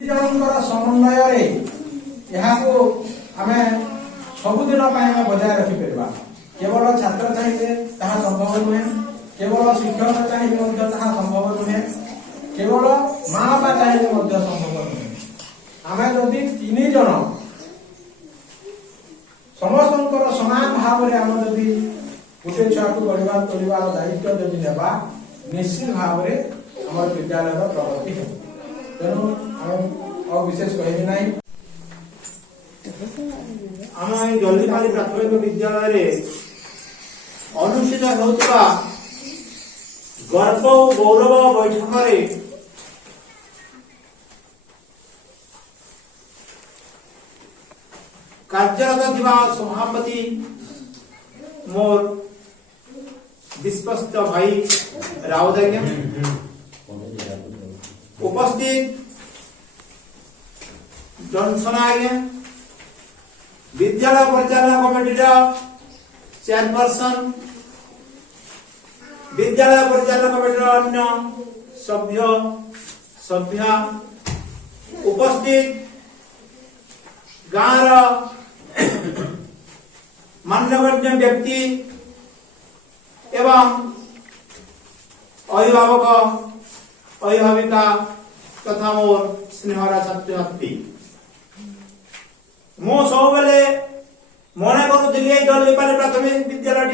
जनकर समन्वय आमे सबुदिन बजाय रखिपर केवल छात्र चाहिए ताहा संभव नुहे, केवल शिक्षक चाहिए संभव नुहे, केवल माँ बापा चाहिए संभव नुहे। आमे जदि तीन जन समस्त समान भाव में आम जदि गोटे छुआ को गढ़वा तोड़ार दायित्व जदि नेबा निश्चित भाव में आम विद्यालय प्रगति हो। तेणु आम विशेष कहबी ना आम जल्दीपाली प्राथमिक विद्यालय अनुष्ठित होता गर्व और गौरव बैठक कार्यरत थिबा सभापति मोर विश्वस्त भाई राउत आज्ञा, उपस्थित जॉनसन आज्ञा, विद्यालय परिचालन कमिटी चेयरपर्सन, विद्यालय परिचालन कमिटी अन्य सभ्य सभ्या, उपस्थित गाँव मान्यगण्य व्यक्ति एवं अभिभावक अभिभाविका तथा मोर स्नेहरा छात्र छात्री मो सब बेले मन करूली जल्दीपाली प्राथमिक विद्यालय